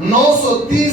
930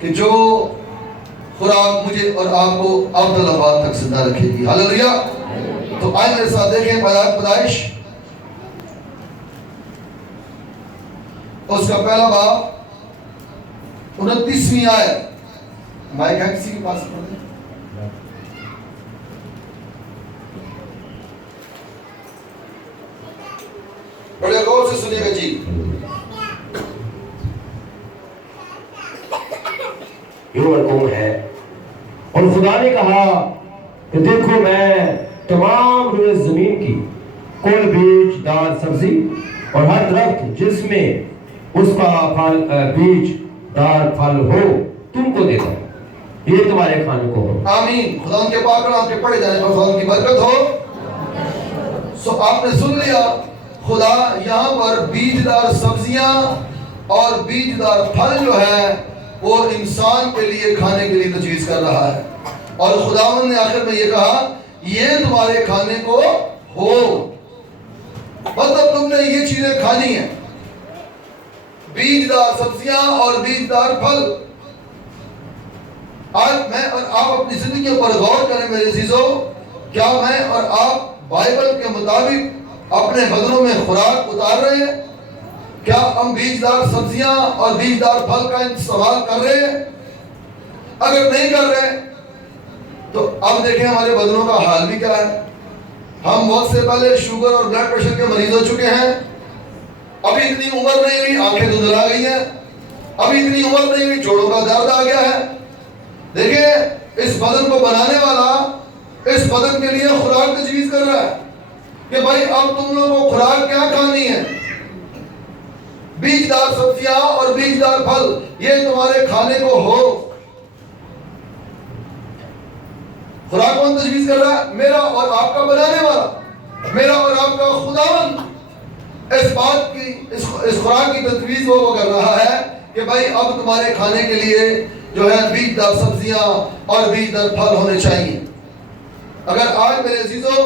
کہ جو خوراک مجھے اور آپ کو ابدالآباد تک زندہ رکھے گی. ہاللیلویا. تو آئے میرے ساتھ دیکھیں پیدائش اس کا پہلا باب 29ویں آیت. مائک ہے کسی کے پاس؟ پڑھ دیں. بڑے غور سے سنیے گا جی. یوں مرقوم ہے، اور خدا نے کہا کہ دیکھو میں تمام روئے زمین کی کل بیج دار سبزی اور ہر درخت جس میں اس کا بیج دار پھل ہو تم کو دیتا ہے، یہ تمہارے کھانے کو ہو. آمین. خدا ان کے پاک کلام کے پڑھے جانے پر خدا کی برکت ہو. سو آپ نے سن لیا، خدا یہاں پر بیجدار سبزیاں اور بیجدار پھل جو ہے وہ انسان کے لیے کھانے کے لیے تجویز کر رہا ہے. اور خداوند نے آخر میں یہ کہا یہ تمہارے کھانے کو ہو. مطلب تم نے یہ چیزیں کھانی ہیں، بیجدار سبزیاں اور بیجدار پھل. آج میں اور آپ اپنی زندگیوں پر غور کریں میرے عزیزو. کیا میں اور آپ بائبل کے مطابق اپنے بدنوں میں خوراک اتار رہے ہیں؟ کیا ہم بیجدار سبزیاں اور بیجدار پھل کا استعمال کر رہے ہیں؟ اگر نہیں کر رہے تو اب دیکھیں ہمارے بدنوں کا حال بھی کیا ہے. ہم وقت سے پہلے شوگر اور بلڈ پریشر کے مریض ہو چکے ہیں. ابھی اتنی عمر نہیں ہوئی آنکھیں دھندلا گئی ہیں. ابھی اتنی عمر نہیں ہوئی جوڑوں کا درد آ گیا ہے. دیکھیں اس بدن کو بنانے والا اس بدن کے لیے خوراک تجویز کر رہا ہے کہ بھائی اب تم لوگوں کو خوراک کیا کھانی ہے؟ بیجدار سبزیاں اور بیجدار پھل یہ تمہارے کھانے کو ہو. خوراک کون تجویز کر رہا ہے؟ میرا اور آپ کا بنانے والا، میرا اور آپ کا خداوند. اس بات کی اس خوراک کی تجویز وہ کر رہا ہے کہ بھائی اب تمہارے کھانے کے لیے جو ہے بیجدار سبزیاں اور بیجدار پھل ہونے چاہیے. اگر آج میرے عزیزو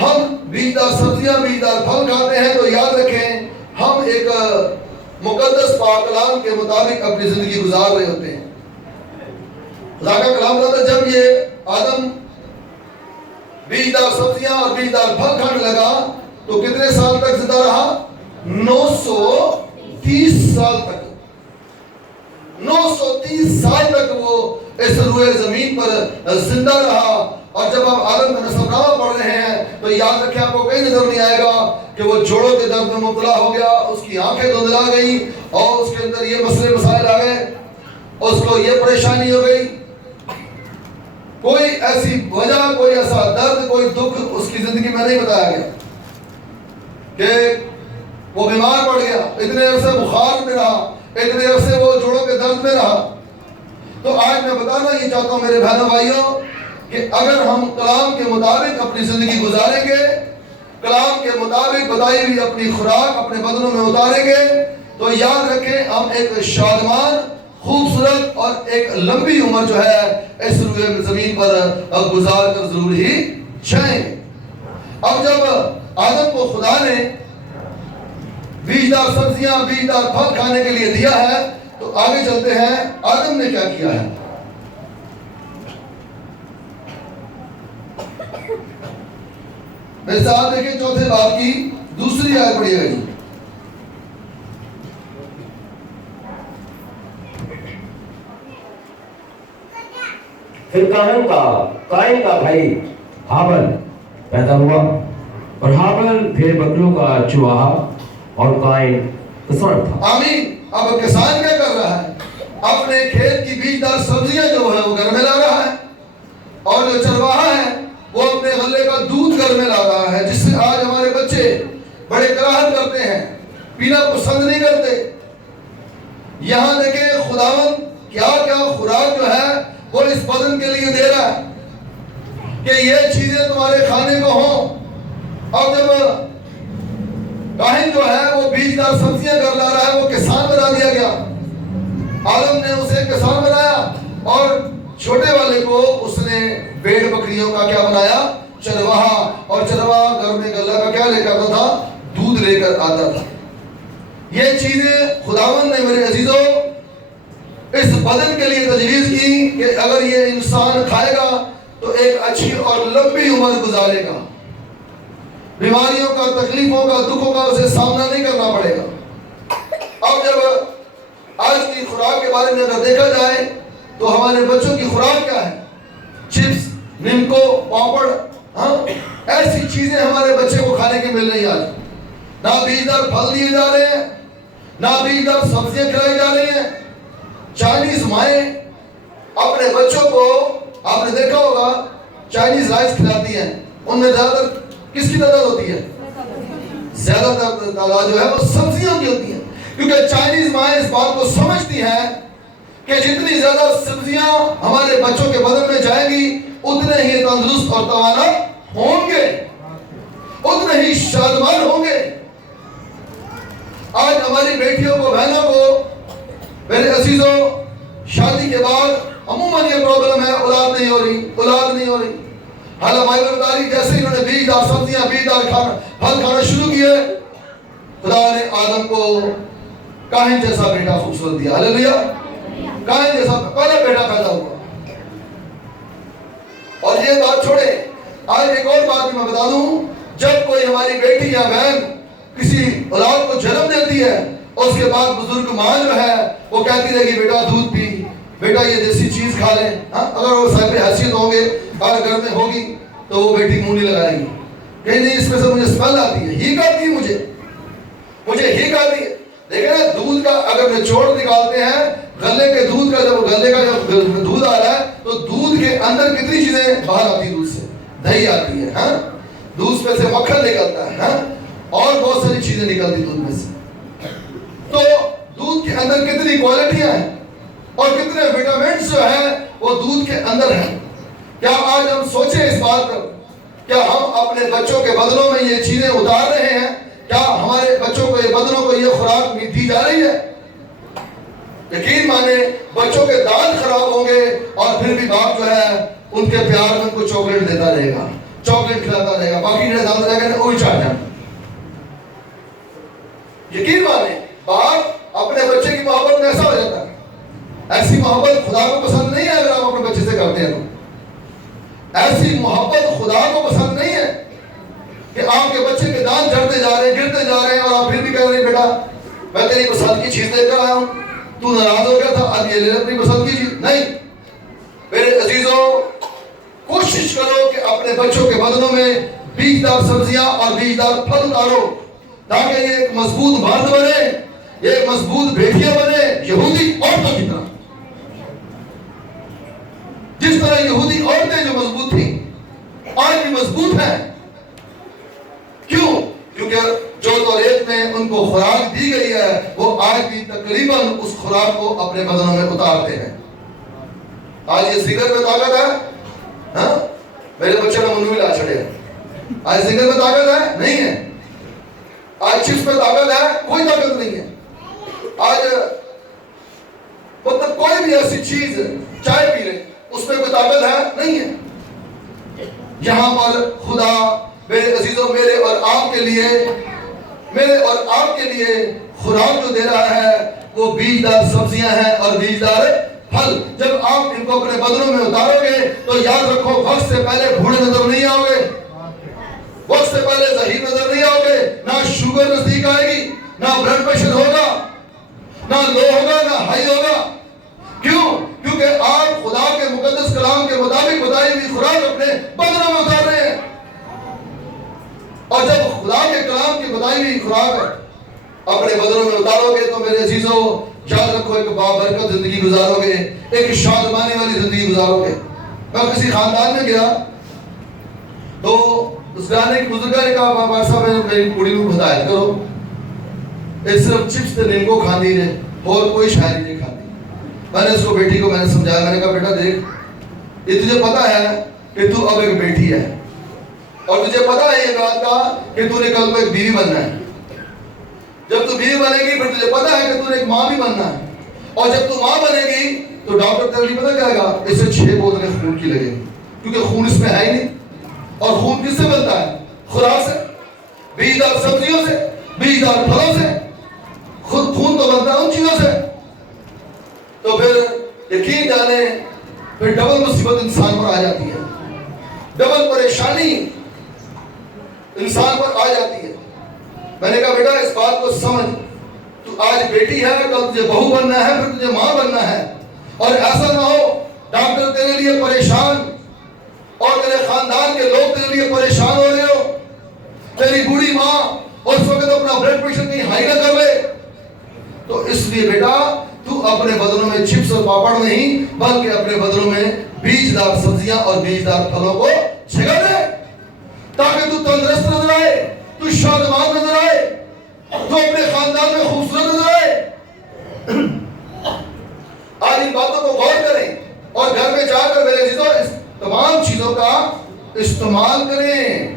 ہم بیجدار سبزیاں بیجدار پھل کھاتے ہیں تو یاد رکھیں ہم ایک مقدس پاک کلام کے مطابق اپنی زندگی گزار رہے ہوتے ہیں. خدا کا کلام کہتا ہے جب یہ آدم بیجدار سبزیاں اور بیجدار پھل کھانے لگا تو کتنے سال تک زندہ رہا؟ 930 سال تک. 930 سال تک وہ اس روئے زمین پر زندہ رہا. اور جب آپ آدم کا نسب نامہ پڑھ رہے ہیں تو یاد رکھیں آپ کو کہیں نظر نہیں آئے گا کہ وہ جوڑوں کے درد میں مبتلا ہو گیا، اس کی آنکھیں دھندلا گئی اور اس کے اندر یہ مسئلے مسائل آ گئے، اس کو یہ پریشانی ہو گئی. کوئی ایسی وجہ، کوئی ایسا درد، کوئی دکھ اس کی زندگی میں نہیں بتایا گیا کہ وہ بیمار پڑ گیا، اتنے عرصے بخار میں رہا، اتنے عرصے وہ جوڑوں کے درد میں رہا. تو آج میں بتانا یہ چاہتا ہوں میرے بہنوں بھائیوں کہ اگر ہم کلام کے مطابق اپنی زندگی گزاریں گے، کلام کے مطابق بتائی ہوئی اپنی خوراک اپنے بدنوں میں اتاریں گے تو یاد رکھیں ہم ایک شادمان، خوبصورت اور ایک لمبی عمر جو ہے اس روئے زمین پر گزار کر ضرور ہی جائیں گے. اب جب آدم کو خدا نے بیجدار سبزیاں بیجدار پھل کھانے کے لیے دیا ہے تو آگے چلتے ہیں آدم نے کیا کیا ہے. میرے ساتھ دیکھیں چوتھے باب کی دوسری آیت پڑھی گئی. پھر قائن کا بھائی ہابل پیدا ہوا اور ہابل پھر بکروں کا چواہا اور قائن کسان تھا. آمین. اب کسان کیا کر رہا ہے؟ اپنے کھیت کی بیجدار سبزیاں جو ہے وہ گھر میں لا رہا ہے اور جو چرواہا ہے وہ اپنے غلے کا دودھ گھر میں لا رہا ہے، جس سے آج ہمارے بچے بڑے کراہت کرتے ہیں، پینا پسند نہیں کرتے. یہاں دیکھیں خداوند کیا کیا خوراک جو ہے وہ اس بدن کے لیے دے رہا ہے کہ یہ چیزیں تمہارے کھانے کو ہوں. اور جب کاہن جو ہے وہ بیجدار سبزیاں گھر لا رہا ہے وہ کسان بنا دیا گیا. آدم نے اسے کسان بنایا اور چھوٹے والے کو اس نے بیڑ بکریوں کا کیا بنایا؟ چرواہا. اور چرواہا گھر میں گلہ کا کیا لے کر آتا تھا؟ دودھ لے کر آتا تھا. یہ چیزیں خداوند نے میرے عزیزوں بدن کے لیے تجویز کی کہ اگر یہ انسان کھائے گا تو ایک اچھی اور لمبی عمر گزارے گا، بیماریوں کا، تکلیفوں کا، دکھوں کا اسے سامنا نہیں کرنا پڑے گا۔ اب جب آج کی خوراک کے بارے میں اگر دیکھا جائے تو ہمارے بچوں کی خوراک کیا ہے؟ چپس، نمکو، پاپڑ، ایسی چیزیں ہمارے بچے کو کھانے کی مل رہی آج۔ نہ بیجدار پھل دیے جا رہے ہیں، نہ بیجدار سبزیاں کھلائی جا رہی ہیں۔ چائنیز مائیں اپنے بچوں کو، آپ نے دیکھا ہوگا، چائنیز رائس کھلاتی ہیں، ان میں زیادہ تر کس کی تعداد ہوتی ہے؟ زیادہ تر تعداد جو ہے وہ سبزیوں کی ہوتی ہے، کیونکہ چائنیز مائیں اس بات کو سمجھتی ہیں کہ جتنی زیادہ سبزیاں ہمارے بچوں کے بدن میں جائیں گی اتنے ہی تندرست اور توانا ہوں گے، اتنے ہی شادمان ہوں گے۔ آج ہماری بیٹیوں کو، بہنوں کو، میرے عزیزوں، شادی کے بعد عموماً یہ پرابلم ہے، اولاد نہیں ہو رہی۔ حالانکہ بائبل بتا رہی جیسے انہوں نے بیجدار سبزیاں، بیجدار پھل کھانا شروع کیے، خدا نے آدم کو کائن جیسا بیٹا خوبصورت دیا۔ ہلیلویا! کائن جیسا پہلا بیٹا پیدا ہوا۔ اور یہ بات چھوڑے، آج ایک اور بات میں بتا دوں، جب کوئی ہماری بیٹی یا بہن کسی اولاد کو جنم دیتی ہے اور اس کے بعد بزرگ ماں جو ہے وہ کہتی رہے گی بیٹا دودھ پی، بیٹا یہ دیسی چیز کھا لیں، اگر وہ صاحب حیثیت ہوں گے، اگر گھر میں ہوگی تو وہ بیٹی منہ نہیں لگائے گی، کہیں نہیں اس میں سے مجھے اسمیل آتی ہے، ہیک آتی ہے، مجھے ہیک آتی ہے۔ دیکھیں نا، دودھ کا اگر نچوڑ نکالتے ہیں، غلے کے دودھ کا، جب غلے کا جب دودھ آ رہا ہے تو دودھ کے اندر کتنی چیزیں باہر آتی ہیں؟ دودھ سے دہی آتی ہے، دودھ میں سے مکھن نکلتا ہے، اور بہت ساری چیزیں نکلتی دودھ میں سے۔ تو دودھ کے اندر کتنی کوالٹیاں ہیں اور کتنے وٹامنٹس جو ہیں وہ دودھ کے اندر ہیں۔ کیا آج ہم سوچیں اس بات پر، کیا ہم اپنے بچوں کے بدنوں میں یہ چیزیں اتار رہے ہیں؟ کیا ہمارے بچوں کو، یہ بدنوں کو یہ خوراک دی جا رہی ہے؟ یقین مانے بچوں کے دانت خراب ہوں گے اور پھر بھی باپ جو ہے ان کے پیار میں ان کو چاکلیٹ دیتا رہے گا، چاکلیٹ کھلاتا رہے گا، باقی جو دانت رہے گا وہی چاٹ جائیں۔ یقین مانے باپ اپنے بچے کی محبت میں ایسا ہو جاتا ہے۔ ایسی محبت خدا کو پسند نہیں ہے اگر آپ اپنے بچے سے کرتے ہیں تو۔ ایسی محبت خدا کو پسند نہیں ہے کہ آپ کے بچے کے دانت جھڑتے جا رہے ہیں، گرتے جا رہے ہیں، اور آپ پھر بھی کہہ رہے ہیں بیٹا میں تیری پسند کی چیز لے کر آیا ہوں، تو ناراض ہو گیا تھا، اب یہ لے اپنی پسند کی چیز۔ نہیں میرے عزیزوں، کوشش کرو کہ اپنے بچوں کے بدنوں میں بیجدار سبزیاں اور بیجدار پھل اتارو، تاکہ یہ ایک مضبوط مرد بنے، یہ ایک مضبوط بیٹیاں بنے، یہودی عورتوں کی طرح، جس طرح یہودی عورتیں جو مضبوط تھیں آج بھی مضبوط ہیں۔ کیوں؟ کیونکہ جو توریت میں ان کو خوراک دی گئی ہے وہ آج بھی تقریباً اس خوراک کو اپنے بدنوں میں اتارتے ہیں۔ آج یہ ذکر میں طاقت ہے، میرے بچے نے منہ ملا چھڑے، آج ذکر میں طاقت ہے؟ نہیں ہے۔ آج چپس میں طاقت ہے؟ کوئی طاقت نہیں ہے۔ آج مطلب کوئی بھی ایسی چیز، چائے پی لیں، اس میں کوئی طاقت ہے؟ نہیں ہے۔ یہاں پر خدا میرے عزیزوں، میرے اور آپ کے لیے خوراک جو دے رہا ہے وہ بیجدار سبزیاں ہیں اور بیجدار پھل۔ جب آپ ان کو اپنے بدنوں میں اتارو گے تو یاد رکھو، وقت سے پہلے بوڑھے نظر نہیں آؤ گے، وقت سے پہلے ذہین نظر نہیں آؤ گے، نہ شوگر نزدیک آئے گی، نہ بلڈ پریشر ہوگا، نہ لو ہوگا، نہ ہائی ہوگا۔ کیوں؟ کیونکہ آپ خدا کے مقدس کلام کے مطابق بتائی ہوئی خوراک اپنے بدنوں میں اتار رہے ہیں۔ اور جب خدا کے کلام کی بتائی ہوئی خوراک اپنے بدنوں میں اتارو گے تو میرے عزیزوں یاد رکھو، ایک بابرکت زندگی گزارو گے، ایک شادمانی والی زندگی گزارو گے۔ میں کسی خاندان میں گیا تو اس گانے کی بزرگاں نے کہا بابا صاحب میری کڑی کو ہدایت کرو، یہ صرف چپس تے نمکو کھاندی ہے اور کوئی شاعری نہیں کھاتی۔ میں نے اس کو بیٹی کو میں نے سمجھایا، میں نے کہا بیٹا دیکھ، یہ تجھے پتا ہے کہ تو اب ایک بیٹی ہے، اور تجھے پتا ہے یہ بات کا کہ تو نے کل کو ایک بیوی بننا ہے۔ جب تو بیوی بنے گی پھر تجھے پتا ہے کہ تو نے ایک ماں بھی بننا ہے، اور جب تو ماں بنے گی تو ڈاکٹر تیرے لیے پتا کیا کہا، اس سے 6 بوتلیں خون کی لگیں گی، کیونکہ خون اس میں ہے ہی نہیں۔ اور خون کس سے بنتا ہے؟ خوراک سے، بیجدار سبزیوں سے، پھلوں سے خود خون تو بنتا ہے ان چیزوں سے. تو پھر یقین جانے پھر ڈبل مصیبت انسان پر آ جاتی ہے، ڈبل پریشانی انسان پر آ جاتی ہے۔ میں نے کہا بیٹا اس بات کو سمجھ، تو آج بیٹی ہے، کل تجھے بہو بننا ہے، پھر تجھے ماں بننا ہے، اور ایسا نہ ہو ڈاکٹر تیرے لیے پریشان اور تیرے خاندان کے لوگ تیرے لیے پریشان ہو رہے ہو، تیری بوڑھی ماں اس وقت اپنا بلڈ پریشر کہیں ہائی نہ کر لے۔ تو اس لیے بیٹا تو اپنے بدنوں میں چپس اور پاپڑ نہیں، بلکہ اپنے بدنوں میں بیجدار سبزیاں اور بیجدار پھلوں کو چھگا دے، تاکہ تو تندرست نظر آئے، تو شادمان نظر آئے، تو اپنے خاندان میں خوبصورت نظر آئے۔ آج ان باتوں کو غور کریں اور گھر میں جا کر میرے عزیزوں اس تمام چیزوں کا استعمال کریں۔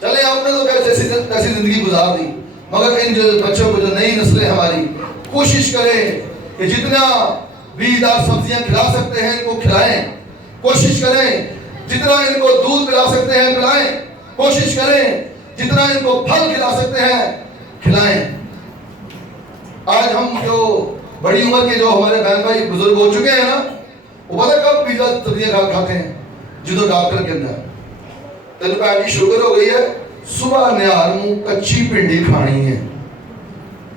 چلے آپ نے تو کیسی زندگی گزار دی، مگر ان جو بچوں کو، جو نئی نسلیں ہماری، کوشش کریں کہ جتنا بیجدار سبزیاں کھلا سکتے ہیں ان کو کھلائیں، کوشش کریں جتنا ان کو دودھ پلا سکتے ہیں پلائیں، کوشش کریں جتنا ان کو پھل کھلا سکتے ہیں کھلائیں۔ آج ہم جو بڑی عمر کے جو ہمارے بہن بھائی بزرگ ہو چکے ہیں نا، وہ پتہ کب بیجدار سبزیاں کھاتے ہیں؟ جدو ڈاکٹر کے اندر تین پہ کی شوگر ہو گئی ہے، صبح نیار منہ کچی پنڈی کھانی ہے۔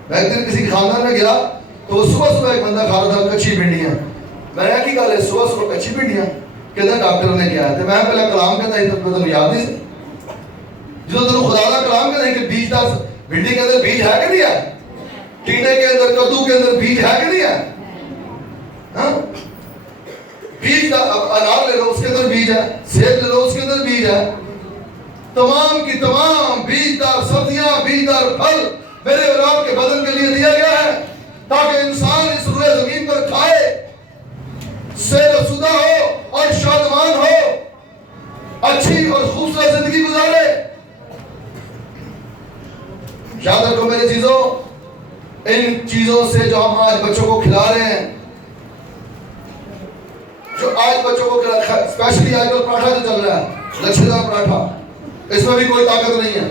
میں ایک دن کسی خاندان میں گیا تو وہ صبح ایک بندہ کھا رہا تھا کچی پنڈیاں۔ میں نے کی گل ہے صبح کچی پنڈیاں؟ کہتا ڈاکٹر نے کیا ہے؟ میں پہلا کلام کہتا ہے تو تمہیں یاد نہیں سی؟ جدو تمہیں خدا کا کلام کہتا ہے کہ بیج دار بھنڈی کے اندر بیج ہے کہ نہیں ہے؟ ٹینڈے کے اندر، کدو کے اندر بیج ہے کہ نہیں ہے؟ بیج انار لے لو اس کے اندر بیج ہے، سیب لے لو اس کے اندر بیج ہے۔ تمام کی تمام بیجدار سبزیاں، بیجدار پھل میرے اور آپ کے بدن کے لیے دیا گیا ہے، تاکہ انسان اس روئے زمین پر کھائے، سیر و سودہ ہو اور شادمان ہو، اچھی اور خوبصورت زندگی گزارے۔ یاد رکھو میرے چیزوں، ان چیزوں سے جو ہم آج بچوں کو کھلا رہے ہیں، جو آج بچوں کو کھلا، اسپیشلی آج کل پراٹھا جو چل رہا ہے، لچھے دار پراٹھا، اس میں بھی کوئی طاقت نہیں ہے۔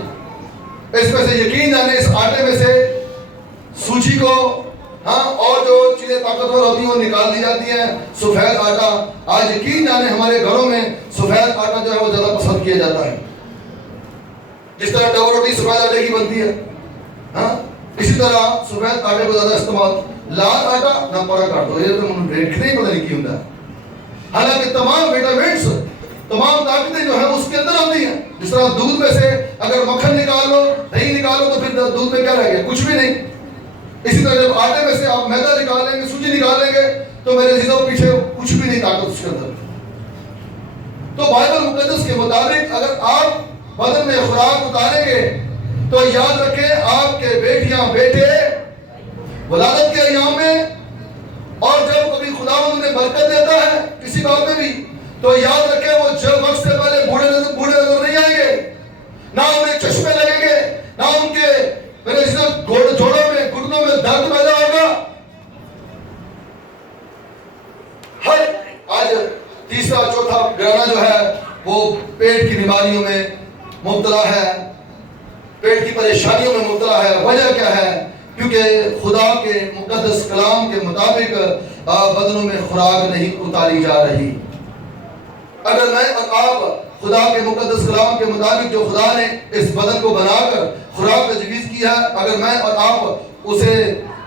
اس میں سے یقین جانے اس آٹے میں سے سوجی کو اور جو چیزیں طاقتور ہوتی ہیں وہ نکال دی جاتی ہیں، سفید آٹا۔ آج یقین جانے ہمارے گھروں میں سفید آٹا جو ہے وہ زیادہ پسند کیا جاتا ہے۔ جس طرح ڈبل روٹی سفید آٹے کی بنتی ہے، اسی طرح سفید آٹے کو زیادہ استعمال۔ لال آٹا نہ پڑا کر دو، یہ تو دیکھنے ہی پتہ نہیں کی ہوتا ہے۔ حالانکہ تمام وٹامنس، تمام طاقتیں جو ہیں اس کے اندر ہوتی ہیں۔ جس طرح دودھ میں سے اگر مکھن نکال لو، دہی نکالو تو پھر دودھ میں کیا رہ گیا؟ کچھ بھی نہیں۔ اسی طرح جب آٹے میں سے آپ میدا نکالیں گے، سوجی نکالیں گے، تو میرے عزیزوں پیچھے کچھ بھی نہیں طاقت اس کے اندر۔ تو بائبل مقدس کے مطابق اگر آپ بدن میں خوراک اتاریں گے تو یاد رکھیں آپ کے بیٹیاں بیٹے ولادت کے ایام میں، اور جب کبھی خداوند انہیں برکت دیتا ہے کسی بات میں بھی، تو یاد رکھیں وہ جب وقت سے پہلے بوڑھے نظر نہیں آئیں گے، نہ انہیں چشمے لگیں گے، نہ ان کے میرے جوڑوں میں گھٹنوں میں درد پیدا ہوگا۔ ہر آج تیسرا چوتھا گھرانہ جو ہے وہ پیٹ کی بیماریوں میں مبتلا ہے، پیٹ کی پریشانیوں میں مبتلا ہے۔ وجہ کیا ہے؟ کیونکہ خدا کے مقدس کلام کے مطابق بدنوں میں خوراک نہیں اتاری جا رہی۔ اگر میں اور آپ خدا کے مقدس کلام کے مطابق جو خدا نے اس بدن کو بنا کر خوراک تجویز کیا ہے، اگر میں اور آپ اسے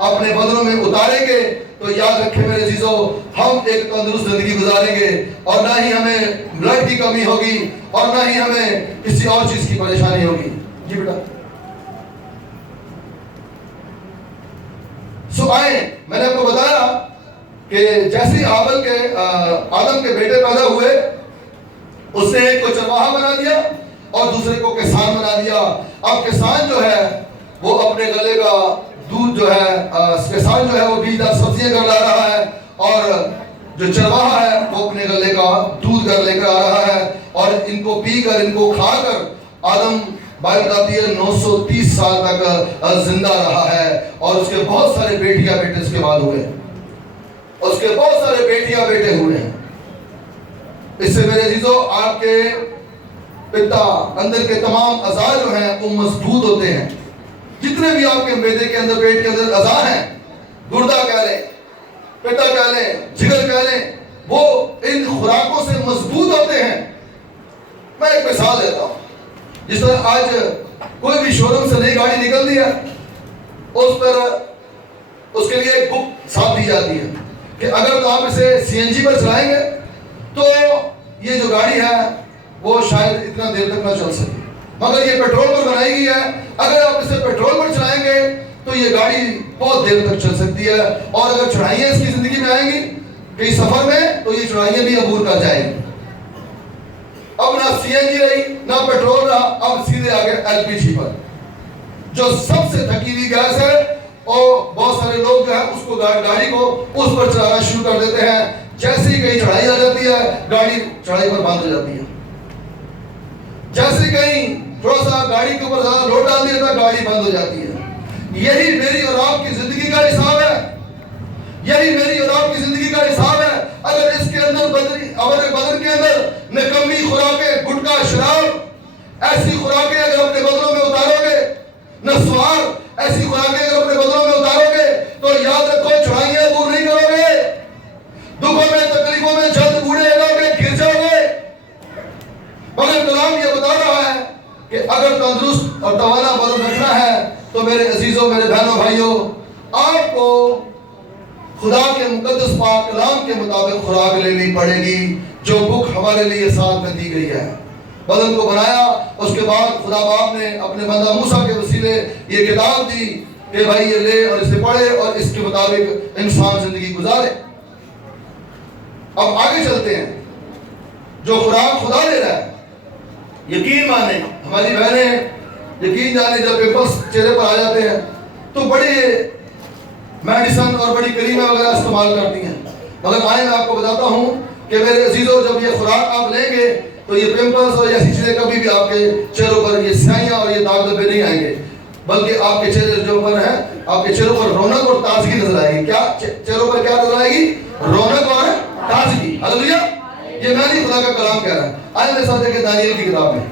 اپنے بدنوں میں اتاریں گے تو یاد رکھیں میرے عزیزوں، ہم ایک تندرست زندگی گزاریں گے، اور نہ ہی ہمیں بلڈ کی کمی ہوگی اور نہ ہی ہمیں کسی اور چیز کی پریشانی ہوگی۔ جی بیٹا آئیں، میں نے آپ کو بتایا کہ جیسے آدم کے بیٹے پیدا ہوئے، اس نے ایک کو چرواہا بنا دیا اور دوسرے کو کسان بنا دیا۔ اب کسان جو ہے وہ اپنے گلے کا دودھ جو ہے، کسان جو ہے وہ بیجدار سبزیاں کر لا رہا ہے، اور جو چرواہا ہے وہ اپنے گلے کا دودھ کر لے کر آ رہا ہے، اور ان کو پی کر، ان کو کھا کر آدم بائبل بتاتی ہے 930 سال تک زندہ رہا ہے، اور اس کے بہت سارے بیٹیاں بیٹے اس کے بعد ہوئے، اس کے بہت سارے بیٹیاں بیٹے ہوئے ہیں۔ اس سے میرے عزیزوں آپ کے پتا اندر کے تمام اعضاء جو ہیں وہ مضبوط ہوتے ہیں۔ جتنے بھی آپ کے معدے کے اندر، پیٹ کے اندر اعضاء ہیں، گردہ کہہ لیں، پتا کہہ لیں، جگر کہہ لیں، وہ ان خوراکوں سے مضبوط ہوتے ہیں۔ میں ایک مثال دیتا ہوں، جس طرح آج کوئی بھی شو روم سے نئی گاڑی نکلتی ہے، اس پر اس کے لیے ایک بک ساتھ دی جاتی ہے کہ اگر تو آپ اسے سی این جی پر چلائیں گے تو یہ جو گاڑی ہے وہ شاید اتنا دیر تک نہ چل سکے، مگر یہ پیٹرول پر بنائی گئی ہے، اگر آپ اسے پیٹرول پر چلائیں گے تو یہ گاڑی بہت دیر تک چل سکتی ہے، اور اگر چڑھائیاں اس کی زندگی میں آئیں گی کئی سفر میں تو یہ چڑھائیاں بھی عبور کر جائیں گی۔ اب نہ سی این جی رہی نہ پیٹرول رہا، اب سیدھے آگے ایل پی جی پر، جو سب سے تھکی ہوئی گیس ہے، اور بہت سارے لوگ جو ہے اس کو گاڑی کو اس پر چلانا شروع کر دیتے ہیں۔ جیسے ہی کہیں چڑھائی آ جاتی ہے گاڑی چڑھائی پر بند ہو جاتی ہے، جیسے کہیں تھوڑا سا گاڑی کے اوپر زیادہ لوڈ ڈال دیا تھا گاڑی بند ہو جاتی ہے۔ یہی میری اور آپ کی زندگی کا حساب ہے، یہی میری اور آپ کی زندگی کا حساب ہے۔ اگر اس کے اندر بدن کے اندر نکمی خوراکیں، گٹکا، شراب، ایسی خوراکیں اگر اپنے بدنوں میں اتارو گے، نسوار ایسی خوراکیں اگر اپنے بدنوں میں اتارو گے تو یاد رکھو چڑھائیاں عبور نہیں کرو گے، دکھوں میں تکلیفوں میں جلد بوڑھے ہو گے، گر جاؤ گے۔ مگر کلام یہ بتا رہا ہے کہ اگر تندرست اور توانا بدن رکھنا ہے تو میرے عزیزوں، میرے بہنوں، بھائیوں، آپ کو خدا کے مقدس پاک کلام کے مطابق خوراک لینی پڑے گی جو بک ہمارے لیے ساتھ میں دی گئی ہے۔ بدن کو بنایا، اس کے بعد خدا باپ نے اپنے بندہ موسیٰ کے وسیلے یہ کتاب دی کہ بھائی یہ لے اور اسے پڑھے اور اس کے مطابق انسان زندگی گزارے۔ اب آگے چلتے ہیں، جو خوراک خدا دے رہا ہے، یقین مانیں ہماری بہنیں یقین جانیں جب پیپلز چہرے پر آ جاتے ہیں تو بڑے میڈیسن اور بڑی کریمیں وغیرہ استعمال کرتی ہیں، مگر آئے میں آپ کو بتاتا ہوں کہ میرے عزیزوں جب یہ خوراک آپ لیں گے تو یہ پمپلز اور ایسی چیزیں کبھی بھی آپ کے چہروں پر یہ سیاہیاں اور یہ داغ دھبے نہیں آئیں گے، بلکہ آپ کے چہرے جو پر ہیں آپ کے چہروں پر رونق اور تازگی نظر آئے گی۔ کیا چہروں پر کیا نظر آئے گی؟ رونق اور تازگی۔ ہاللیلویا، یہ میں نہیں خدا کا کلام کہہ رہا ہے۔ آئے میرے ساتھ دیکھیں دانیل کی کتاب میں،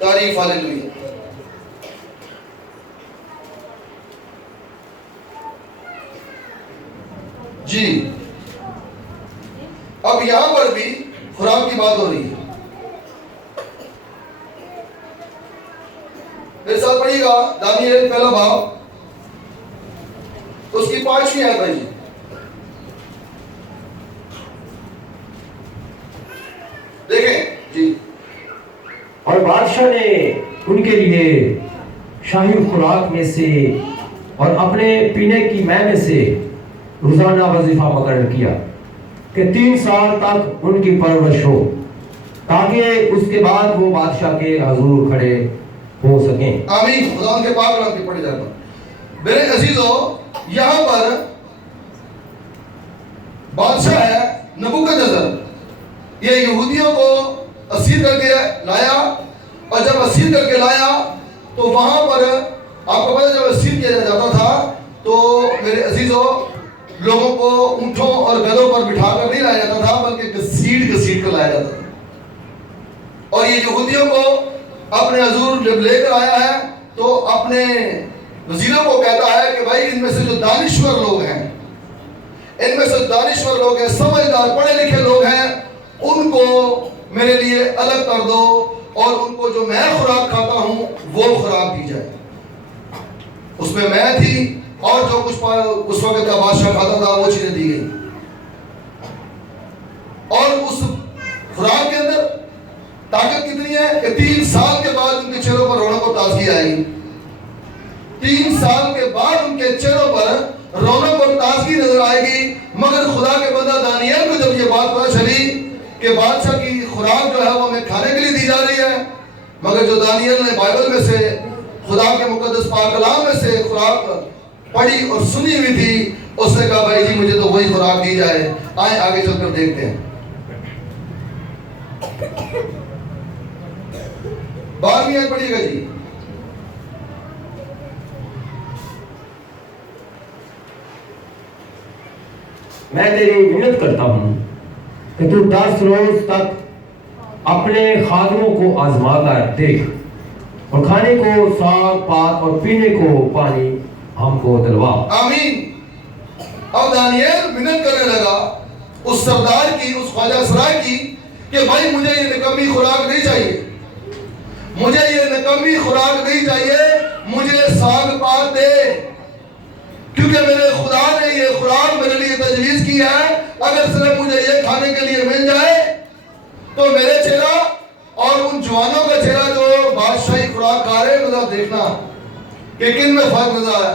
تعریف ہاللیلویا۔ جی اب یہاں پر بھی خوراک کی بات ہو رہی ہے، میرے ساتھ پڑھیے گا دانیل پہلا باب، اس کی 5ویں آیت بھائی دیکھیں جی۔ اور بادشاہ نے ان کے لیے شاہی خوراک میں سے اور اپنے پینے کی مے میں سے روزانہ وظیفہ مقرر کیا کہ 3 سال تک ان کی پرورش ہو، تاکہ اس کے بعد وہ بادشاہ کے حضور کھڑے ہو سکیں۔ آمین۔ خدا ان کے پاک کلام کی پڑھی جائے گا۔ میرے عزیزوں، یہاں پر بادشاہ ہے نبوکدنیزر، یہ یہودیوں کو اسیر کر کے لایا، اور جب اسیر کر کے لایا تو وہاں پر آپ کو پتہ جب اسیر کیا جاتا تھا تو میرے عزیزوں لوگوں کو اونٹوں اور گدھوں پر بٹھا کر نہیں لایا جاتا تھا، بلکہ گھسیٹ کر لایا جاتا تھا۔ اور یہ یہودیوں کو اپنے حضور جب لے کر آیا ہے تو اپنے وزیروں کو کہتا ہے کہ بھائی ان میں سے جو دانشور لوگ ہیں، ان میں سے دانشور لوگ ہیں، سمجھدار پڑھے لکھے لوگ ہیں، ان کو میرے لیے الگ کر دو اور ان کو جو میں خوراک کھاتا ہوں وہ خوراک دی جائے۔ اس میں میں تھی اور جو کچھ اس وقت کا بادشاہ کھاتا تھا وہ چیزیں دی گئی، اور اس خوراک کے اندر طاقت کتنی ہے کہ 3 سال کے بعد ان کے چہروں پر رونق اور تازگی آئے گی۔ 3 سال کے بعد ان کے چہروں پر رونق اور تازگی نظر آئے گی۔ مگر خدا کے بندہ دانیال کو جب یہ بات پتہ چلی کہ بادشاہ کی خوراک جو ہے وہ ہمیں کھانے کے لیے دی جا رہی ہے، مگر جو دانیال نے بائبل میں سے خدا کے مقدس پاک کلام میں سے خوراک پڑھی اور سنی ہوئی تھی، اس نے کہا بھائی جی مجھے تو وہی خوراک دی جائے۔ آئیں آگے چل کر دیکھتے ہیں 12ویں آیت پڑھیے گا جی۔ میں تیری منت کرتا ہوں کہ تو 10 روز تک اپنے خادموں کو آزما کر دیکھ اور کھانے کو ساگ پات اور پینے کو پانی ہم کو دلوا۔ آمین۔ اب دانیال منت کرنے لگا اس سردار کی، اس خواجہ سرائے کی کہ بھائی مجھے یہ نکمی خوراک نہیں چاہیے، مجھے یہ نکمی خوراک نہیں چاہیے، مجھے ساگ پات دے، کیونکہ میرے خدا نے یہ خوراک میرے لیے تجویز کی ہے۔ اگر صرف مجھے یہ کھانے کے لیے مل جائے تو میرے چہرہ اور ان جوانوں کا چہرہ جو بادشاہی خوراک کھا رہے ہیں، مطلب دیکھنا کہ کن میں فرق نظر آیا۔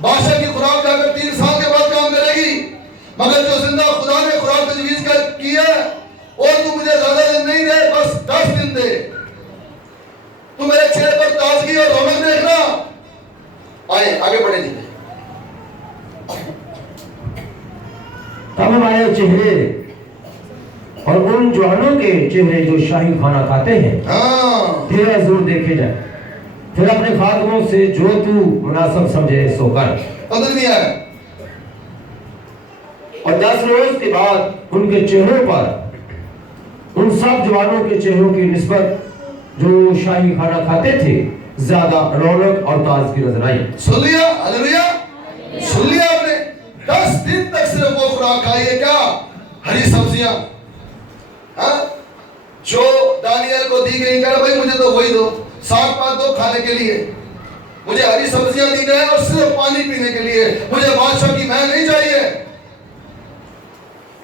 بادشاہ کی خوراک جا کر 3 سال کے بعد کام کرے گی، مگر جو زندہ خدا نے خوراک تجویز کی ہے، اور تو مجھے زیادہ دن نہیں دے، بس 10 دن دے، تو میرے چہرے پر تازگی اور رونق دیکھنا۔ آئے آگے بڑھیں جی۔ تب ہمارے چہرے اور ان جوانوں کے چہرے جو شاہی کھانا کھاتے ہیں تیرا حضور دیکھے جائے، پھر اپنے خادموں سے جو تو مناسب سمجھے سو کر۔ قدر نہیں آئے۔ اور 10 روز کے بعد ان کے چہروں پر ان سب جوانوں کے چہروں کی نسبت جو شاہی کھانا کھاتے تھے زیادہ رونق اور تازگی نظر آئی۔ سن لیا؟ ہلیلویا! سن لیا آپ نے؟ 10 دن تک صرف وہ خوراک کھائی ہے، کیا؟ ہری سبزیاں، جو دانیال کو دی گئی، کہا بھائی مجھے تو وہی دو، ساگ پات دو کھانے کے لیے، مجھے ہری سبزیاں دی جائے اور صرف پانی پینے کے لیے، مجھے بادشاہ کی مہر نہیں چاہیے،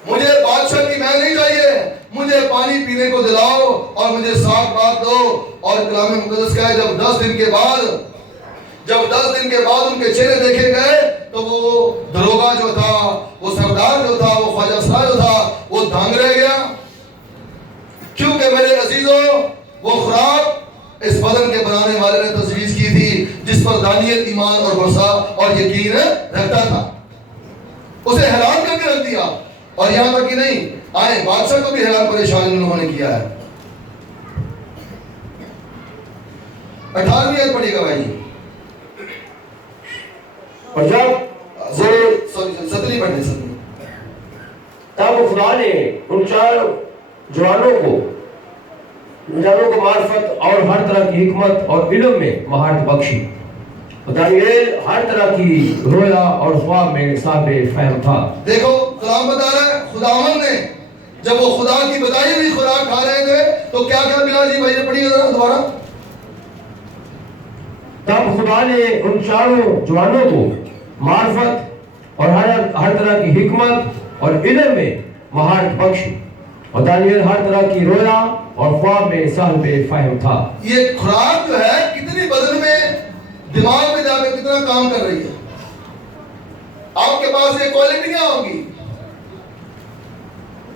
مجھے بادشاہ کی مہر نہیں چاہیے، مجھے پانی پینے کو دلاؤ اور مجھے ساگ پات دو۔ اور کلام مقدس کہا ہے جب 10 دن کے بعد ان کے چہرے دیکھے گئے تو وہ دروگا جو تھا، وہ سردار جو تھا، وہ خواجہ سرائے جو تھا، وہ دھانگ رہ گیا، کیونکہ میرے عزیزوں وہ خوراک اس بدن کے بنانے والے نے تجویز کی تھی جس پر دانیال ایمان اور بھروسہ اور یقین رکھتا تھا۔ اسے حیران کر کے رکھ دیا، اور یہاں تک ہی نہیں، آئے بادشاہ کو بھی حیران پریشان انہوں نے کیا ہے۔ 18ویں آیت پڑھیے گا بھائی جی۔ اور جب 17 پڑھنے 17 تب خدا نے ان 4 جوانوں کو معرفت اور ہر طرح کی حکمت اور علم میں مہارت بخشی۔ دانیال ہر طرح کی رویا اور خواب میں صاحب فہم تھا۔ دیکھو کلام بتا رہا ہے خداوند نے جب وہ خدا کی بتائی ہوئی خوراک کھا رہے تھے تو کیا کیا ملا جی بھائی نے پڑھیے ذرا دوبارہ۔ تب خدا نے ان 4 جوانوں کو معرفت اور ہر طرح کی حکمت اور علم میں مہارت بخشی، اور دانیال ہر طرح کی رویا اور خواب میں صاحب فہم تھا۔ یہ خوراک جو ہے کتنی بدن میں دماغ میں جا کے کتنا کام کر رہی ہے، آپ کے پاس یہ کوالٹیاں ہوں گی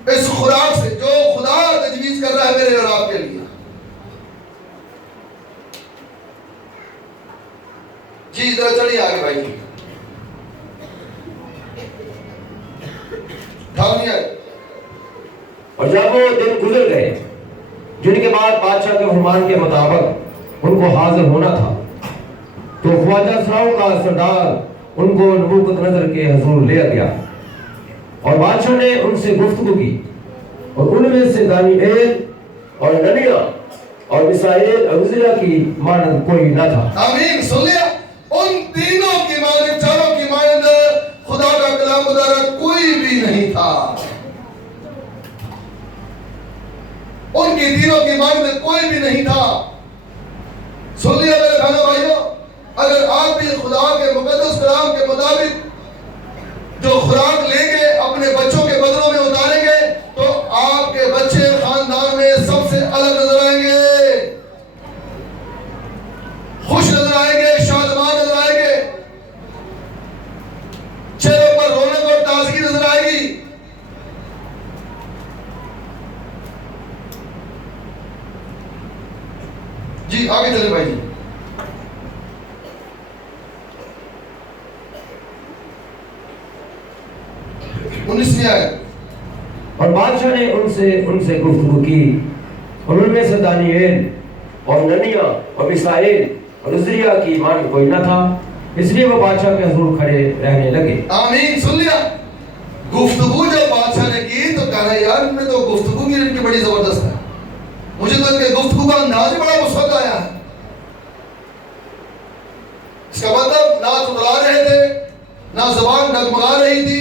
اس خوراک سے جو خدا تجویز کر رہا ہے میرے اور آپ کے لیے۔ جی ذرا چلیے آگے بھائی۔ اور جب وہ دن گزر گئے جن کے بعد بادشاہ کے فرمان کے مطابق ان کو حاضر ہونا تھا، تو خواجہ سراؤں کا سردار ان کو نبوکت نظر کے حضور لے گیا، اور بادشاہ نے ان سے گفتگو کی، اور ان میں سے دانیال اور حنانیہ اور میشائیل اور عزرا کی مانند کوئی نہ تھا۔ آمین۔ سن لیا؟ ان تینوں کی مانند، چاروں کی مانند خدا کا کلام مدارہ کوئی بھی نہیں تھا، ان کی تینوں کی مانند کوئی بھی نہیں تھا۔ سن لیا میرے بہنوں بھائیوں، اگر آپ بھی خدا کے مقدس کلام کے مطابق جو خوراک لیں گے اپنے بچوں کے بدنوں میں اتاریں گے تو آپ کے بچے خاندان میں سب سے الگ نظر آئیں گے، خوش نظر آئیں گے، شادمان نظر آئیں گے، چہروں پر رونق اور تازگی نظر آئے گی۔ جی آگے چلیں بھائی جی۔ 19ویں آیت۔ اور بادشاہ نے ان سے گفتگو کی، اور ان میں سے دانیال اور حنانیہ اور میشائیل اور عزرا کی ایمان کوئی نہ تھا، اس لیے وہ بادشاہ کے حضور کھڑے رہنے لگے۔ آمین۔ سن لیا؟ گفتگو جب بادشاہ نے کی تو کہا یار ان میں تو گفتگو بھی ان کی بڑی زبردست ہے، مجھے تو ان کے گفتگو کا انداز ہی بڑا مثبت آیا ہے، اس کا مطلب نہ تتلا رہے تھے، نہ زبان ڈگمگا رہی تھی،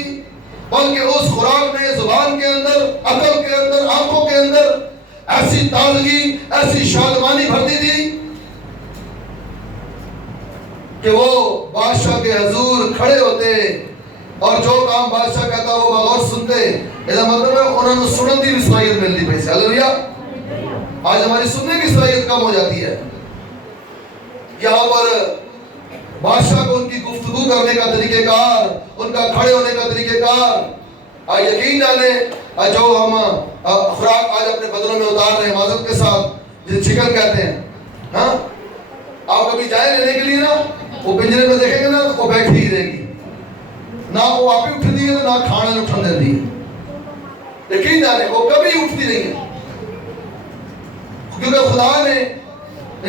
بلکہ اس خوراک نے زبان کے اندر، عقل کے اندر، آنکھوں کے اندر ایسی تازگی، ایسی شادمانی بھر دی تھی کہ وہ بادشاہ کے حضور کھڑے ہوتے اور جو کام بادشاہ کہتا وہ بغور سنتے۔ اس مطلب ہے انہوں نے سنن دی بھی صلاحیت ملتی پئی سے۔ ہلیلویا۔ آج ہماری سننے کی صلاحیت کم ہو جاتی ہے۔ یہاں پر بادشاہ کو ان کی گفتگو کرنے کا طریقہ کار، ان کا کھڑے ہونے کا طریقہ کار، یقین جانیں جو ہم خوراک آج اپنے بدنوں میں اتار رہے ہیں معذرت کے ساتھ، جسے چکن کہتے ہیں، ہاں آپ کبھی جائیں لینے کے لیے نا، وہ پنجرے میں دیکھیں گے نا وہ بیٹھی ہی رہے گی، نہ وہ آپ ہی اٹھ دی ہے نہ کھانے میں اٹھن دیتی ہے۔ یقین جانیں وہ کبھی اٹھتی نہیں ہے، کیونکہ خدا نے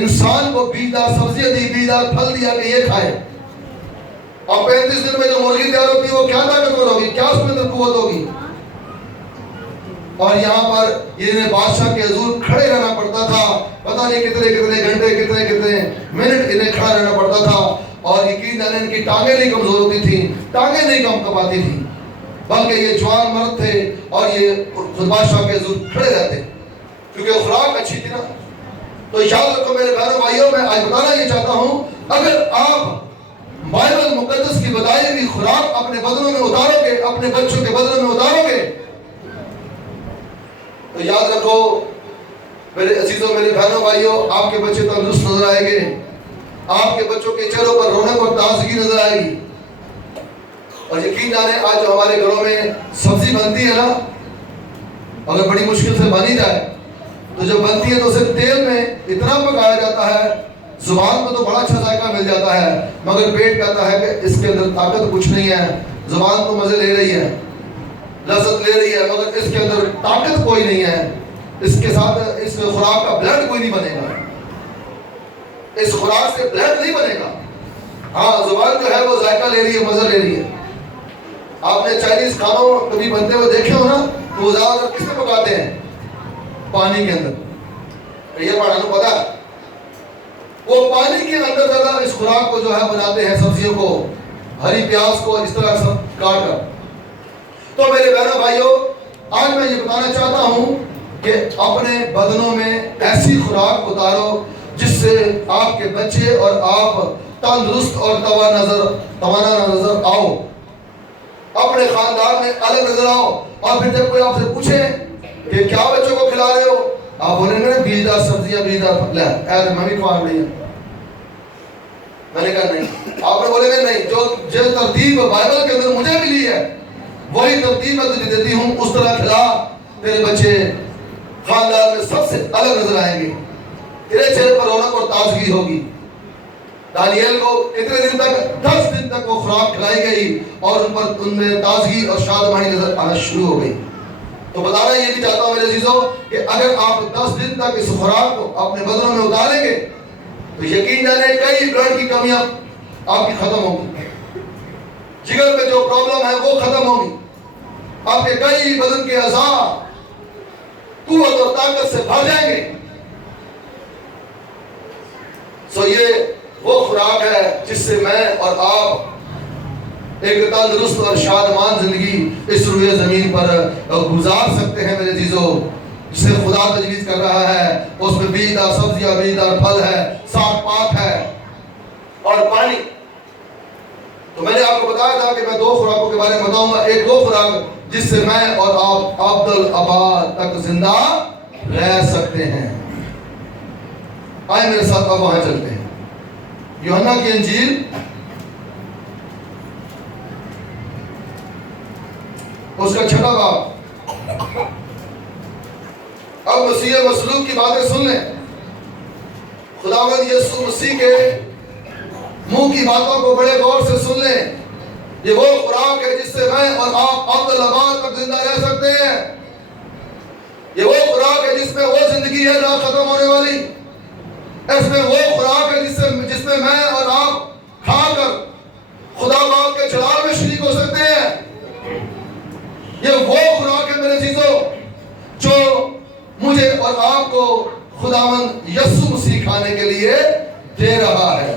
انسان کو بیجدار سبزیاں دی، بیجدار پھل دیا کہ یہ کھائے۔ اور 35 دن میں جو مرغی تیار ہوتی ہے وہ کیا طاقتور ہوگی، کیا اس میں اندر قوت ہوگی۔ اور یہاں پر یہ بادشاہ کے حضور کھڑے رہنا پڑتا تھا، پتہ نہیں کتنے گھنٹے، کتنے منٹ انہیں کھڑا رہنا پڑتا تھا۔ اور یقین جانے ان کی ٹانگیں نہیں کمزور ہوتی تھیں، ٹانگیں نہیں کم کپاتی تھیں، بلکہ یہ جوان مرد تھے اور یہ بادشاہ کے حضور کھڑے رہتے کیونکہ خوراک اچھی تھی نا۔ تو یاد رکھو میرے بہنوں بھائیوں، میں آج بتانا یہ چاہتا ہوں، اگر آپ بائبل مقدس کی بتائی ہوئی خوراک اپنے بدنوں میں اتارو گے، اپنے بچوں کے بدنوں میں اتارو گے، تو یاد رکھو میرے عزیزوں، میرے بہنوں بھائیوں، آپ کے بچے تندرست نظر آئیں گے، آپ کے بچوں کے چہروں پر رونق اور تازگی نظر آئے گی۔ اور یقین جانے آج جو ہمارے گھروں میں سبزی بنتی ہے نا، اگر بڑی مشکل سے بنی جائے تو جب بنتی ہے تو اسے تیل میں اتنا پکایا جاتا ہے، زبان کو تو بڑا اچھا ذائقہ مل جاتا ہے، مگر پیٹ کہتا ہے کہ اس کے اندر طاقت کچھ نہیں ہے، زبان تو مزے لے رہی ہے، لذت لے رہی ہے، مگر اس کے اندر طاقت کوئی نہیں ہے، اس کے ساتھ اس خوراک کا بلڈ کوئی نہیں بنے گا، اس خوراک سے بلڈ نہیں بنے گا۔ ہاں زبان جو ہے وہ ذائقہ لے رہی ہے، مزہ لے رہی ہے۔ آپ نے چائنیز کھانوں کبھی بنتے ہوئے دیکھے ہو نا، تو وہ زیادہ تر کس میں پکاتے ہیں؟ پانی کے اندر۔ یہ پڑھانا پتا ہے، وہ پانی کے اندر زیادہ اس خوراک کو جو ہے بناتے ہیں، سبزیوں کو، ہری پیاز کو اس طرح سب کاٹ کر۔ تو میرے بہنوں بھائیوں، آج میں یہ بتانا چاہتا ہوں کہ اپنے بدنوں میں ایسی خوراک اتارو جس سے آپ کے بچے اور آپ تندرست اور توانا نظر آؤ، اپنے خاندان میں الگ نظر آؤ۔ اور پھر جب کوئی آپ سے پوچھے کہ کیا بچوں کو کھلا رہے ہو، آپ بولیں گے بیجدار سبزیاں، بیجدار پھل ہے، میں بھی کھوا رہی ہوں۔ میں نے کہا نہیں، آپ نے بولے گا نہیں، جو ترتیب بائبل کے اندر مجھے ملی ہے وہی ترتیب میں تجھے دیتی ہوں، اس طرح کھلا، تیرے بچے خاندان میں سب سے الگ نظر آئیں گے، تیرے چہرے پر رونق اور تازگی ہوگی۔ دانیل کو اتنے دن تک 10 دن تک وہ خوراک کھلائی گئی اور ان میں تازگی اور شادمانی نظر آنا شروع ہو گئی۔ تو بتانا یہ بھی چاہتا ہوں میرے عزیزوں کہ اگر آپ 10 دن تک اس خوراک کو اپنے بدنوں میں اتاریں گے تو یقین جانے کئی بلڈ کی کمیاں آپ کی ختم ہوں گی، جگر میں جو پرابلم ہے وہ ختم ہوگی، آپ کے کئی بدن کے اعضاء قوت اور طاقت سے بھر جائیں گے۔ سو یہ وہ خوراک ہے جس سے میں اور آپ ایک تندرست اور شادمان زندگی اس روئے زمین پر گزار سکتے ہیں میرے عزیزوں، جسے خدا تجویز کر رہا ہے۔ اس میں بیجدار سبزیاں، بیجدار پھل ہے، صاف پاک ہے اور پانی۔ تو میں نے آپ کو بتایا تھا کہ میں 2 خوراکوں کے بارے میں بتاؤں گا، ایک وہ خوراک جس سے میں اور آپ ابدالآباد تک زندہ رہ سکتے ہیں۔ آئے میرے ساتھ اب وہاں چلتے ہیں، یوحنا کی انجیل اس کا 6واں باب۔ اب مسیح مسلوب کی باتیں سن لیں، خداوند یسوع مسیح کے منہ کی باتوں کو بڑے غور سے سن لیں۔ یہ وہ خوراک ہے جس سے میں اور آپ ابدالآباد تک زندہ رہ سکتے ہیں۔ یہ وہ خوراک ہے جس میں وہ زندگی ہے نہ ختم ہونے والی۔ اس میں وہ خوراک ہے جس میں میں اور آپ کھا کر خدا باپ کے جلال میں شریک ہو سکتے ہیں۔ یہ وہ خوراک ہے میرے عزیزوں جو مجھے اور آپ کو خداوند یسوع مسیح کھانے کے لیے دے رہا ہے۔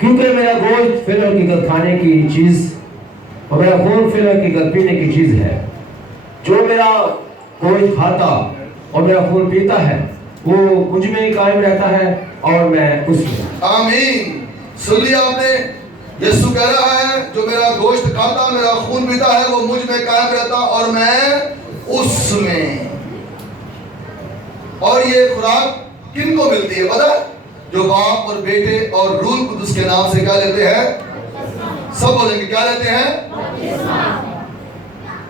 کیونکہ میرا گوشت فی الحقیقت کھانے کی چیز اور میرا خون فی الحقیقت پینے کی چیز ہے. جو میرا گوشت کھاتا اور میرا خون پیتا ہے وہ مجھ میں قائم رہتا ہے اور میں اس میں. آمین. سن لیا آپ نے؟ یسوع کہہ رہا ہے جو میرا گوشت کھاتا میرا خون پیتا ہے وہ مجھ میں قائم رہتا اور میں اس میں. اور یہ خوراک کن کو ملتی ہے پتہ؟ جو باپ اور بیٹے اور روح القدس کے نام سے کیا لیتے ہیں؟ سب بولیں گے کیا لیتے ہیں؟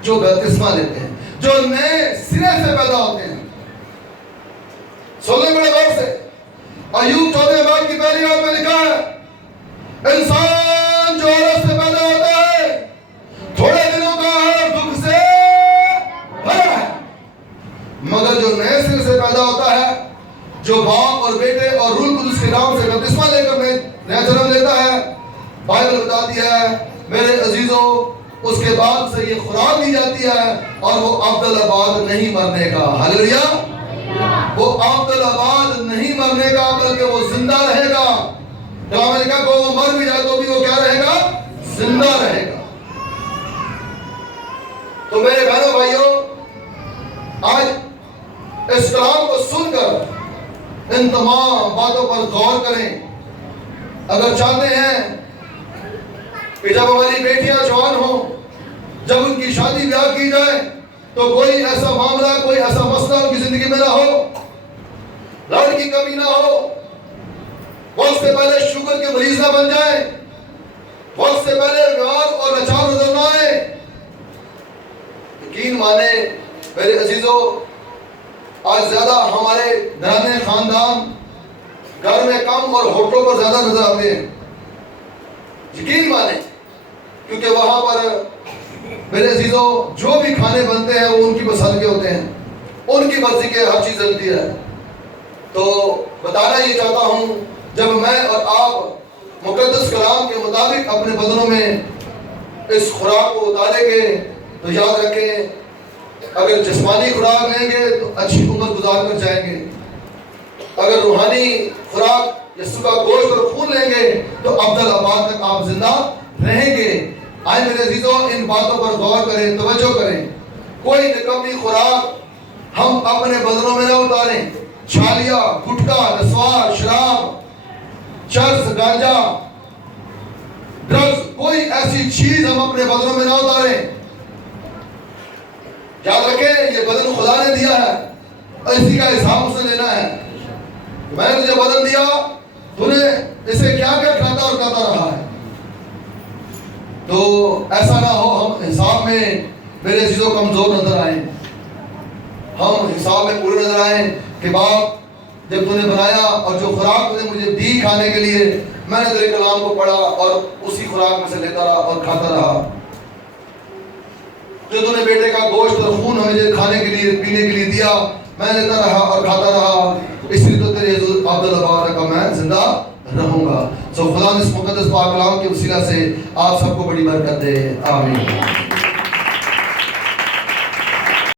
جو بپتسمہ لیتے ہیں، جو نئے سرے سے پیدا ہوتے ہیں. سننے بڑے غور سے ایوب 14 باب کی پہلی آیت میں لکھا ہے انسان جو عورت سے پیدا ہوتا ہے تھوڑے دنوں کا ہر دکھ سے بھرا ہے، مگر جو نئے سرے سے پیدا ہوتا ہے جو باپ اور بیٹے اور روح القدس کے نام سے بپتسمہ لے کر نیا جنم لیتا ہے، بائبل بتاتی ہے میرے عزیزوں اس کے بعد سے یہ خوراک دی جاتی ہے اور وہ ابدالآباد نہیں مرنے کا. ہاللیلویہ. وہ ابدالآباد نہیں مرنے کا بلکہ وہ زندہ رہے گا. جو امریکہ کو وہ مر بھی جائے تو بھی وہ کیا رہے گا؟ زندہ رہے گا. تو میرے بہنوں بھائیوں آج اس کلام کو سن کر ان تمام باتوں پر غور کریں. اگر چاہتے ہیں کہ جب ہماری بیٹیاں جوان ہوں جب ان کی شادی بیاہ کی جائے تو کوئی ایسا معاملہ کوئی ایسا مسئلہ ان کی زندگی میں نہ ہو، بلڈ کی کمی نہ ہو، وقت سے پہلے شوگر کے مریض نہ بن جائیں، وقت سے پہلے بیمار اور لاچار نظر نہ آئے. یقین مانے میرے عزیزوں آج زیادہ ہمارے گھرانے خاندان گھر میں کم اور ہوٹلوں پر زیادہ نظر آتے ہیں. یقین مانے کیونکہ وہاں پر میرے عزیزوں جو بھی کھانے بنتے ہیں وہ ان کی پسند کے ہوتے ہیں، ان کی مرضی کے ہر چیز چلتی ہے. تو بتانا یہ چاہتا ہوں جب میں اور آپ مقدس کلام کے مطابق اپنے بدنوں میں اس خوراک کو اتاریں گے تو یاد رکھیں اگر جسمانی خوراک لیں گے تو اچھی عمر گزار کر جائیں گے، اگر روحانی خوراک یسوع کا گوشت اور خون لیں گے تو ابدالآباد تک آپ زندہ رہیں گے. آئے میرے عزیزوں ان باتوں پر غور کریں، توجہ کریں. کوئی نکمی خوراک ہم اپنے بدنوں میں نہ اتاریں. چھالیا، گٹکا، نسوار، شراب، چرس، گانجا، ڈرگز، کوئی ایسی چیز ہم اپنے بدنوں میں نہ اتاریں. یاد رکھیں یہ بدن خدا نے دیا ہے اور اسی کا حساب اس نے لینا ہے. میں نے تجھے بدن دیا تو نے اسے کیا کیا کھاتا اور کھاتا رہا ہے. تو ایسا نہ ہو ہم حساب میں میرے چیزوں کمزور نظر آئیں، ہم حساب میں پورے نظر آئیں کہ باپ جب تو نے بنایا اور جو خوراک تو نے مجھے دی کھانے کے لیے میں نے تیرے کلام کو پڑھا اور اسی خوراک میں سے لیتا رہا اور کھاتا رہا. جو تو نے بیٹے کا گوشت اور خون ہمیں کھانے کے لیے پینے کے لیے دیا میں لیتا رہا اور کھاتا رہا، اس لیے تو تیرے ابدالآباد کا میں زندہ رہوں گا. سو خدا نے اس مقدس پاک کلام کے وسیلہ سے آپ سب کو بڑی برکت دے. آمین.